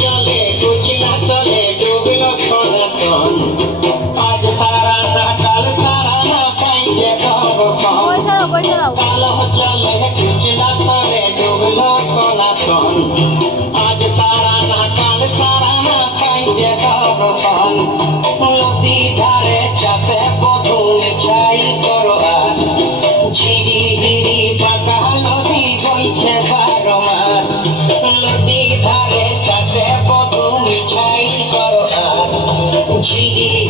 চলে কুচিলা তলে ডুবিল সনাতন। আজ সারা না কাল সারা না পাইছে কালম চলে কুচিলা তলে ডুবিল সনাতন। আজ সারা না কাল সারা না পাইছে নদী ধারে চাষে বধূ Genie.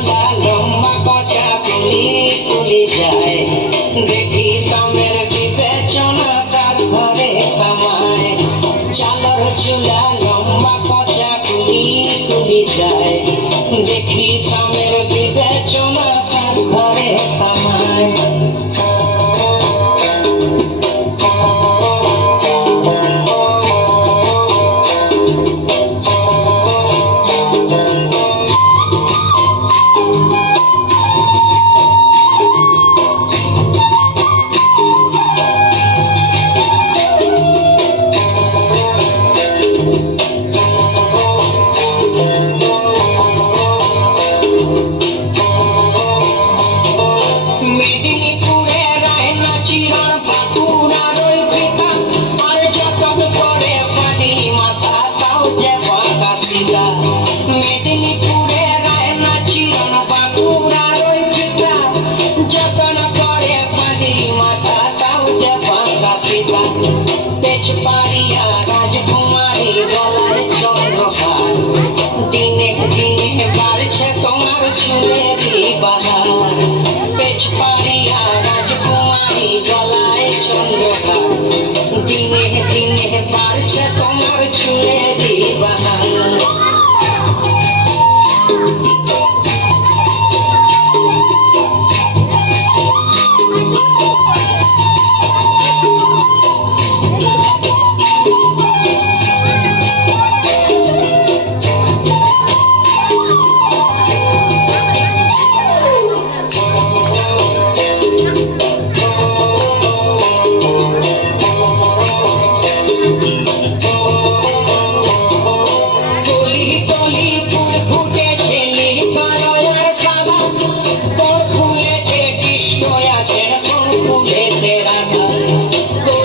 la la. bitch body, I got your boom, I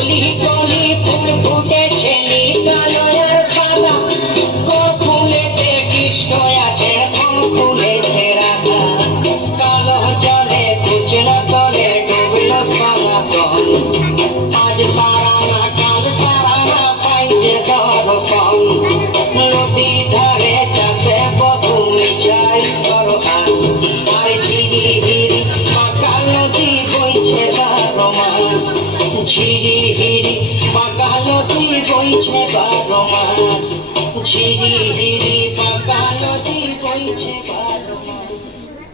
ली ঝিরি